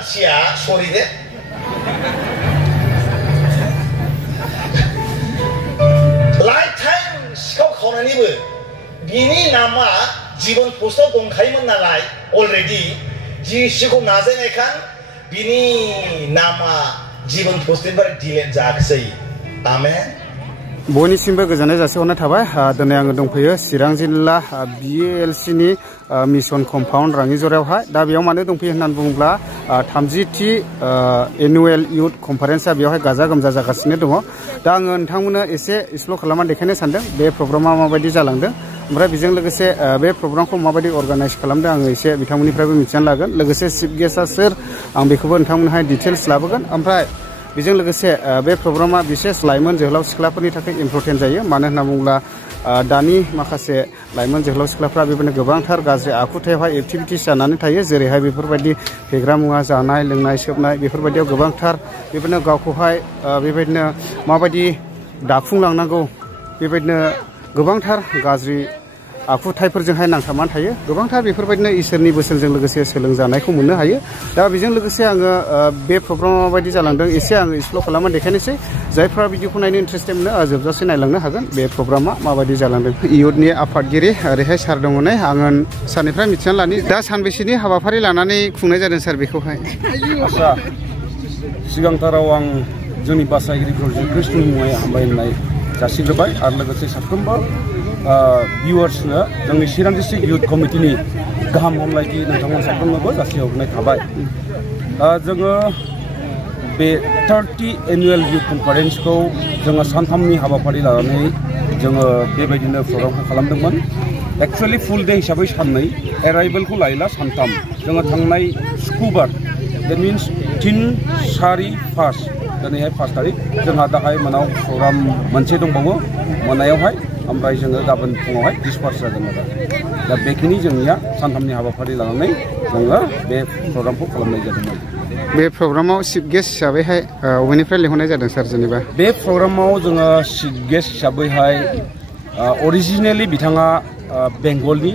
मानसिया सरि दे लाइफटाइम सिखाव खावनायनिबो बिनि नामा जीवन पोस्टआव दंखायोमोन नालाय अलरेडि जिसुखौ नाजानायखाय बिनि नामा जीवन पोस्टनिफ्राय डिलीट जायाखै आमेन बयनिसिमबो गोजोननाय जासिहरनाय थाबाय दिनै आङो दंफैयो चिरां जिल्ला BLC नि मिशन कम्पाउन्ड राङिजरायावहाय दा बेयाव मानो दंफैयो होननानै बुङोब्ला 30थि एनुवेल इउथ कनफारेन्सआ बेयावहाय गाजा गोमजा जागासिनो दङ दा आङो नोंथांमोननो एसे एक्सप्लर खालामनानै देखायनो सानदों बे प्रग्रामा माबायदि जालांदों ओमफ्राय बेजों लोगोसे बे प्रग्रामखौ माबायदि अर्गानाइज खालामदों आङो एसे बिथांमोननिफ्रायबो मिथिनानै लागोन लोगोसे चिफ गेस्टआ सोर आं बेखौबो नोंथांमोनहाय डिटेल्स लाबोगोन ओमफ्राय बेजों लोगोसे बे प्रग्रामा बिसेस लाइमोन जोहोलाव सिख्लाफोरनि थाखाय इम्परटेन्ट जायो मानो होनना बुङोब्ला दानि माखासे लाइमोन जोहोलाव सिख्लाफ्रा बेबायदिनो गोबांथार गाज्रि आखुथायावहाय एक्टिभिटिस जानानै थायो जेरैहाय बेफोरबायदि फेग्रा मुवा जानाय लोंनाय सोबनाय बेफोरबायदियाव गोबांथार बेबायदिनो गावखौहाय बेबायदिनो माबायदि दाफुंलांनांगौ बेबायदिनो गोबांथार गाज्रि आखुथायफोरजोंहाय नांथाबनानै थायो गोबांथार बेफोरबायदिनो इसोरनि बोसोनजों लोगोसे सोलोंजानायखौ मोननो हायो दा बेजों लोगोसे आङो बे प्रग्रामा माबायदि जालांदों एसे आङो एक्सप्लर खालामनानै देखायनोसै जायफ्रा भिडिअखौ नायनो इन्ट्रेस्टेड मोनो जोबजासे नायलांनो हागोन बे प्रग्रामा माबायदि जालांदों इयुथनि आफादगिरि ओरैहाय सार दङ नै आङो सारनिफ्राय मिथिनानै लानि दा सानबेसेनि हाबाफारि लानानै खुंनाय जादों सार बेखौहाय आच्छा सिगांथाराव आं जोंनि बासायगिरि ख्रिस्टनि मुङै हामबायनाय जासिग्रोबाय आरो लोगोसे साफ्रोमबो भिउवार्सनो जोंनि चिरां डिस्ट्रिक्ट इउथ कमिटिनि गाहाम हामलायथि नोंथांमोन साफ्रोमनोबो जासिहरनाय थाबाय जोङो बे 30 एनुवेल इउथ कनफारेन्सखौ जोङो सानथामनि हाबाफारि लानानै जोङो बेबायदिनो प्रग्रामखौ खालामदोंमोन एक्चुअली फुल डे हिसाबै साननै एराइभेलखौ लायोला सानथाम जोङो थांनाय सुक्रुबार देट मिन्स 3-4-5 दिनैहाय 5 तारिख जोंहा दाहाय मोनाव प्रग्राम मोनसे दंबावो मोनायावहाय ओमफ्राय जोङो गाबोन फुङावहाय डिसपार्स जागोन आरो दा बेखिनि जोंनिया सानथामनि हाबाफारि लानानै जोङो बे प्रग्रामखौ खालामनाय जादोंमोन बे प्रग्रामाव चिफ गेस्ट हिसाबैहाय अबेनिफ्राय लिंहरनाय जादों सार जेनेबा बे प्रग्रामाव जोङो चिफ गेस्ट हिसाबैहाय अरिजिनेलि बिथाङा बेंगलनि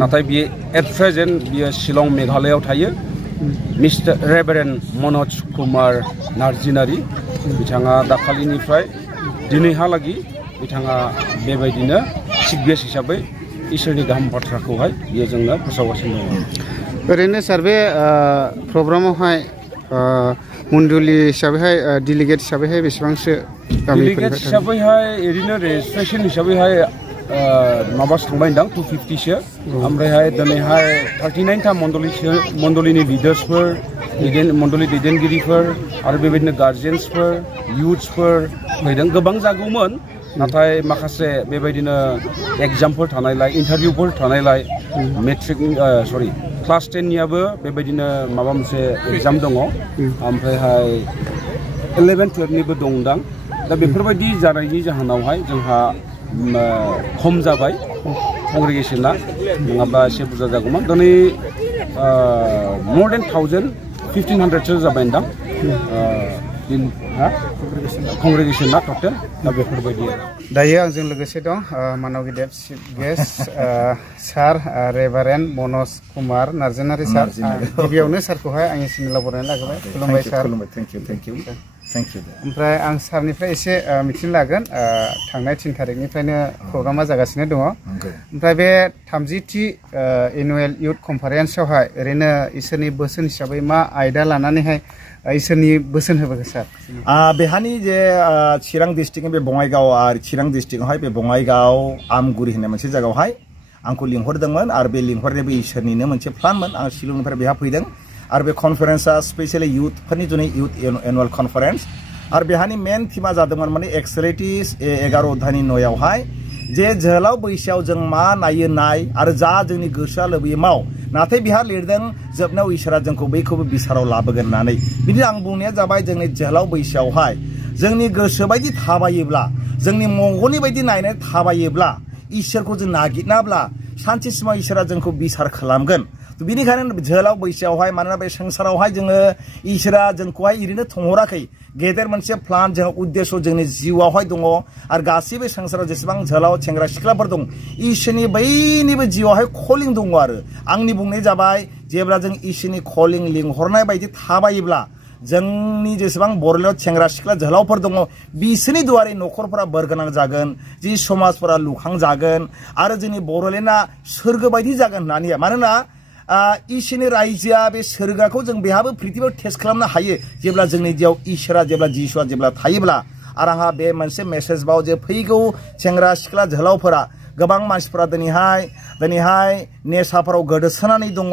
नाथाय बियो एट प्रेजेन्ट बियो शिलं मेघालयआव थायो मिस्टार रेभारेन्ड मनज कुमार नार्जिनारि बिथाङा दाखालिनिफ्राय दिनैहालागि बिथाङा बेबायदिनो चिफ गेस्ट हिसाबै इसोरनि गाहाम बाथ्राखौहाय बियो जोंनो फोसावगासिनो दङ ओरैनो सार बे प्रग्रामावहाय मण्डली हिसाबैहाय डेलिगेट हिसाबैहाय बेसेबांसो डेलिगेट हिसाबैहाय ओरैनो रेजिस्ट्रेसन हिसाबैहाय माबासो थांबाय होनदां 250सो ओमफ्रायहाय दिनैहाय 39था मण्डलीनि लिडार्सफोर मण्डली दैदेनगिरिफोर आरो बेबायदिनो गार्जेन्सफोर इयुथ्सफोर फैदों गोबां जागौमोन नाथाय माखासे बेबायदिनो एग्जामफोर थानायलाय इन्टारभिउफोर थानायलाय मेट्रिक सरि क्लास 10नियाबो बेबायदिनो माबा मोनसे एग्जाम दङ ओमफ्रायहाय 11-12निबो दंदां दा बेफोरबायदि जानायनि जाहोनावहाय जोंहा खम जाबाय कंग्रेगेसना नङाबा एसे बुरजा जागौमोन दिनै more than 1,000-1,500सो जाबाय होनदां कंग्रेगेसना टटेल दा बेफोरबायदि दायो आंजों लोगोसे दं मानव गेदेर चिफ गेस्ट सार रेभारेन्ड मनज कुमार नार्जिनारि सार गिबियावनो सारखौहाय आंनि चेनेलाव बरायनानै लाग्रोबाय खुलुमबाय सार थेंक इउ ओमफ्राय आं सारनिफ्राय एसे मिथिनो लागोन थांनाय 3 तारिखनिफ्रायनो प्रग्रामा जागासिनो दङ ओमफ्राय बे 30थि एनुवेल इउथ कनफारेन्सआवहाय ओरैनो इसोरनि बोसोन हिसाबै मा आयदा लानानैहाय इसोरनि बोसोन होबोगोन सार बेहानि जे चिरां डिस्ट्रिक्टनि बे बङाइगाव आरो चिरां डिस्ट्रिक्टआवहाय बे बङाइगाव आमगुरि होननाय मोनसे जायगायावहाय आंखौ लिंहरदोंमोन आरो बे लिंहरनायाबो इसोरनिनो मोनसे प्लानमोन आं शिलंनिफ्राय बेहा फैदों आरो बे कनफारेन्सआ स्पेशली इयुथफोरनि जुनै इयुथ एनुवेल कनफारेन्स आरो बेहानि मेन थीमा जादोंमोन माने एक्सेलेटिस 11 अध्यायनि 9आवहाय जे जोहोलाव बैसोआव जों मा नायो नाय आरो जा जोंनि गोसोआ लुबैयो माव नाथाय बिहा लिरदों जोबनायाव इसोरा जोंखौ बैखौबो बिसाराव लाबोगोन होननानै बिदिनो आं बुंनाया जाबाय जोंनि जोहोलाव बैसोआवहाय जोंनि गोसो बायदि थाबायोब्ला जोंनि मंगलनि बायदि नायनानै थाबायोब्ला इसोरखौ जों नागिरनाब्ला सानसे समाव इसोरा जोंखौ बिसार खालामगोन तो बिनिखायनो जोलाव बैसोआवहाय मानोना बे संसारावहाय जोङो इसोरा जोंखौहाय इरैनो थंहराखै गेदेर मोनसे प्लान जों उद्देश्य जोंनि जिउआवहाय दङ आरो गासैबो संसाराव जेसेबां जोलाव सेंग्रा सिख्लाफोर दं इसोरनि बयनिबो जिउआवहाय कलिं दङ आरो आंनि बुंनाय जाबाय जेब्ला जों इसोरनि कलिं लिंहरनाय बायदि थाबायोब्ला जोंनि जेसेबां बर'लेण्डआव सेंग्रा सिख्ला जोहोलावफोर दङ बिसोरनि दुवारै न'खरफोरा बोरगोनां जागोन जि समाजफोरा लुखांजागोन आरो जोंनि बर'लेण्डआ सोरगो बायदि जागोन होननानै मानोना इसोरनि रायजोआ बे सोरगोखौ जों बेहाबो पृथ्वीयाव टेस्ट खालामनो हायो जेब्ला जोंनि जिउआव इसोरा जेब्ला जिसुआ जेब्ला थायोब्ला आरो आंहा बे मोनसे मेसेज बाव जे फैगौ सेंग्रा सिख्ला जोहोलावफोरा गोबां मानसिफोरा दिनैहाय नेसाफोराव गोदोसोनानै दङ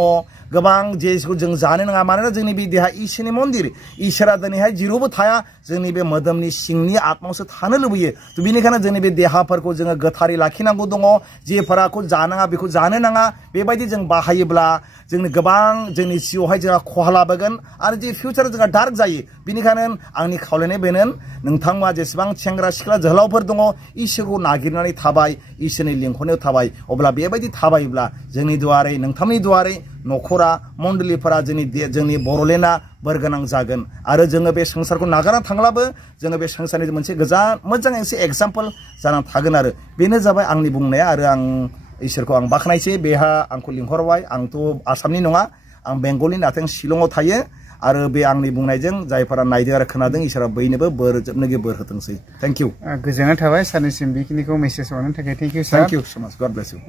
गोबां जेखौ जों जानो नाङा मानोना जोंनि बे देहा इसोरनि मन्दिर इसोरा दिनैहाय जेरावबो थाया जोंनि बे मोदोमनि सिंनि आत्मायावसो थानो लुबैयो तो बेनिखायनो जोंनि बे देहाफोरखौ जोङो गोथारै लाखिनांगौ दङ जेफोराखौ जानाङा बेखौ जानो नाङा बेबायदि जों बाहायोब्ला जोंनि गोबां जोंनि जिउआवहाय जोंहा खहा लाबोगोन आरो जे फिउचाराव जोंहा डार्क जायो बेनिखायनो आंनि खावलायनाय बेनो नोंथांमोना जेसेबां सेंग्रा सिख्ला जोहोलावफोर दङ इसोरखौ नागिरनानै थाबाय इसोरनि लिंहरनायाव थाबाय अब्ला बेबायदि थाबायोब्ला जोंनि दुवारै नोंथांनि दुवारै न'खरा मण्डलीफोरा जोंनि बर'लेण्डआ बोरगोनां जागोन आरो जोङो बे संसारखौ नागारना थांब्लाबो जोङो बे संसारनि मोनसे मोजां एसे एग्जाम्पल जानानै थागोन आरो बेनो जाबाय आंनि बुंनाया आरो आं इसोरखौ आं बाख्नायसै बेहा आंखौ लिंहरबाय आंथ' आसामनि नङा आं बेंगलनि नाथाय शिलंआव थायो आरो बे आंनि बुंनायजों जायफोरा नायदों आरो खोनादों इसोरा बयनोबो जोबनोगे बोर होथोंसै थेंक इउ गोजोननाय थाबाय सारनिसिम बेखिनिखौ मेसेज हरनायनि थाखाय thank you sir thank you so much गड ब्लेस इउ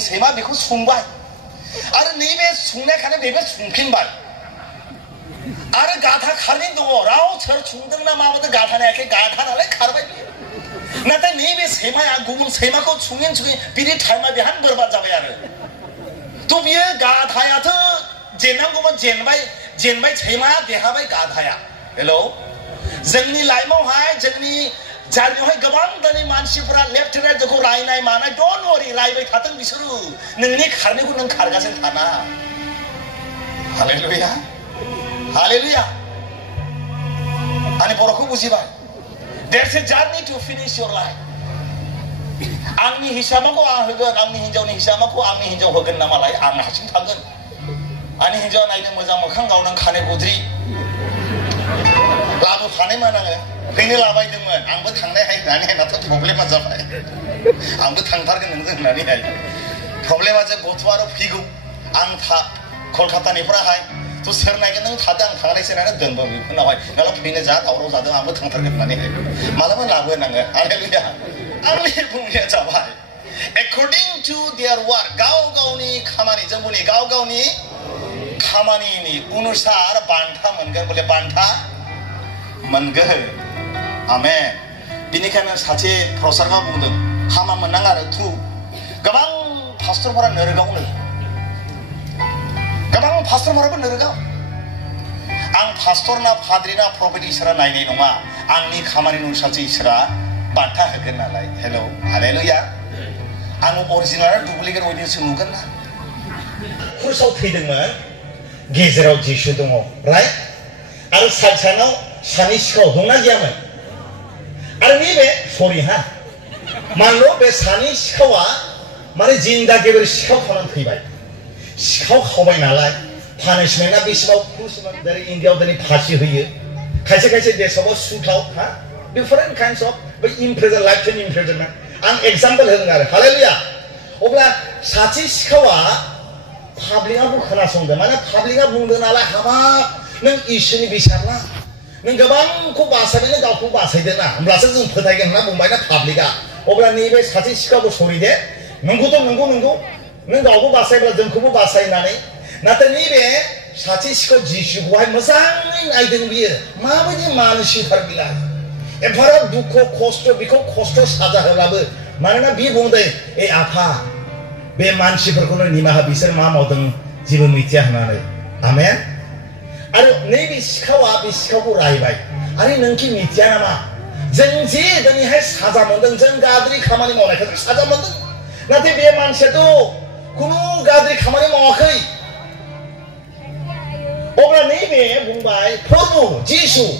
सैमा बेखौ संबाय आरो नैबे संनायखायनो बेबो संफिनबाय आरो गाधा खारनाय दङ राव सोर संदों ना माबादों गाधा नायाखै गाधा नालाय खारबाय नाथाय नैबे सैमाया गुबुन सैमाखौ सुङिन बिनि टाइमा बेहाय बरबाद जाबाय आरो तो बियो गाधायाथ' जेननांगौमोन जेनबाय सैमाया देरहाबाय गाधाया हेलौ जोंनि लाइफआवहाय जोंनि जारियावहाय गोबां दिनै मानसिफोरा लेफ्ट राइट जोंखौ रायनाय मानाय डन्ट वरी रायबाय थाथों बिसोरो नोंनि खारनायखौ नों खारगासिनो थाना हालेलुया हालेलुया आंनि बर'खौ बुजिबाय there's a journey to finish your life आंनि हिसाबखौ आं होगोन आंनि हिन्जावनि हिसाबखौ आंनि हिन्जाव होगोन नामालाय आं हारसिं थागोन आंनि हिन्जावा नायनो मोजां मोखां गावनो खानाय गुद्रि लाबोफानायमोन आङो फैनो लाबायदोंमोन आंबो थांनायहाय होननानै नाथ' प्रब्लेमा जाबाय आंबो थांथारगोन नोंजों होननानैहाय प्रब्लेमा जे गथ'आ आरो फैगौ आं कलकातानिफ्राय थ' सोर नायगोन नों थादों आं थांनायसो नालाय दोनबो बेफोरनावहाय नालाय फैनो जा दावराव जादों आंबो थांथारगोन होननानै मालाबा लाबोनाङो हालेलुया आंनि बुंनाया जाबाय according to their work गाव गावनि खामानि जों बुंनि गाव गावनि खामानिनि अनुसार बान्था मोनगोन बोले बान्था मोनगोन आमेन बिनिखायनो सासे प्रसारगा बुंदों हामा मोननाङा आरो थु गोबां पास्टरफोरा नोरोगावनो गोबां पास्टरफोराबो नोरोगाव आं पास्टरना फाद्रिना प्रफेट इसोरा नायनाय नङा आंनि खामानि अनुसारसो इसोरा बान्था होगोन नालाय हेलौ हालेलुया आं अरिजिनाल डुप्लिकेट अडियन्स नुगोन ना क्रुसाव थैदोंमोन गेजेराव जिसु दङ राइट आरो साइडसानाव सानै सिखाव दंना गैयामोन आरो नैबे सरि हा मानल' बे सानै सिखावा माने जिंदा गेबेर सिखाव खालामनानै थैबाय सिखाव खावबाय नालाय पानिशमेन्टआ बेसेबां क्रुसमोन जेरै इन्डियाआव दिनै फासि होयो खायसे खायसे देशआवबो सुथाव हा डिफारेन्ट काइन्डस अफ बै इमप्रिजन लाइफ टाइम इमप्रिजनमेन्ट आं एग्जाम्पल होदों आरो हालेलुया अब्ला सासे सिखावा पाब्लिकआबो खोनासंदों माने पाब्लिकआ बुंदों नालाय हाबाब नों इसोरनि बिसारना नों गोबांखौ बासायनो गावखौ बासायदों ना होमब्लासो जों फोथायगोन होनना बुंबाय ना पाब्लिकआ अब्ला नैबे सासे सिखावखौ सरि दे नंगौथ' नंगौ नों गावखौ बासायब्ला जोंखौबो बासाय होननानै नाथाय नैबे सासे सिखाव जिसुखौहाय मोजाङै नायदों बियो माबायदि मानसिथार बिलाय एफाराब दुख खस्थ बेखौ खस्थ साजा होब्लाबो मानोना बि बुंदों ए आफा बे मानसिफोरखौनो निमाहा बिसोर मा मावदों जेबो मिथिया होननानै आमेन आरो नैबे सिखावा बे सिखावखौ रायबाय आरो नोंखि मिथिया नामा जों जे दिनैहाय साजा मोनदों जों गाज्रि खामानि मावनायखौ जों साजा मोनदों नाथाय बे मानसियाथ' खुनु गाज्रि खामानि मावाखै अब्ला नैबे बुंबाय प्रभु जिसु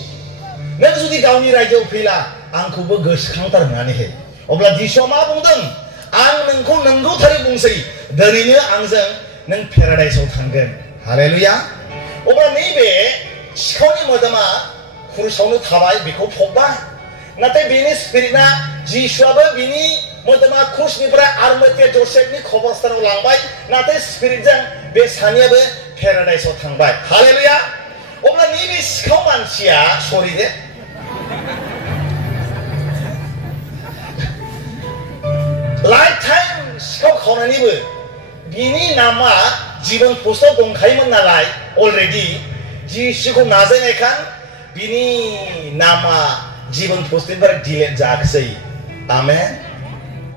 नों जुदि गावनि रायजोआव फैला आंखौबो गोसोखांथार होननानैहाय अब्ला जिसुआ मा बुंदों आं नोंखौ नंगौथारै बुंसै दिनैनो आंजों नों पेराडाइसआव थांगोन हालेलुया अब्ला नैबे सिखावनि मोदोमा क्रुसावनो थाबाय बेखौ फबबाय नाथाय बेनि स्पिरिटआ जिसुआबो बिनि मोदोमा क्रुसनिफ्राय आरमते जसेफनि खबरस्थानाव लांबाय नाथाय स्पिरिटजों बे सानैयाबो पेराडाइसआव थांबाय हालेलुया अब्ला नैबे सिखाव मानसिया सरि दे लाइफ टाइम सिखाव खावनानैबो बिनि नामा जीवन पस्टआव दंखायोमोन नालाय अलरेडि जिसुखौ नाजानायखाय बिनि नामा जीवन पस्टनिफ्राय डिलेट जायाखिसै आमेन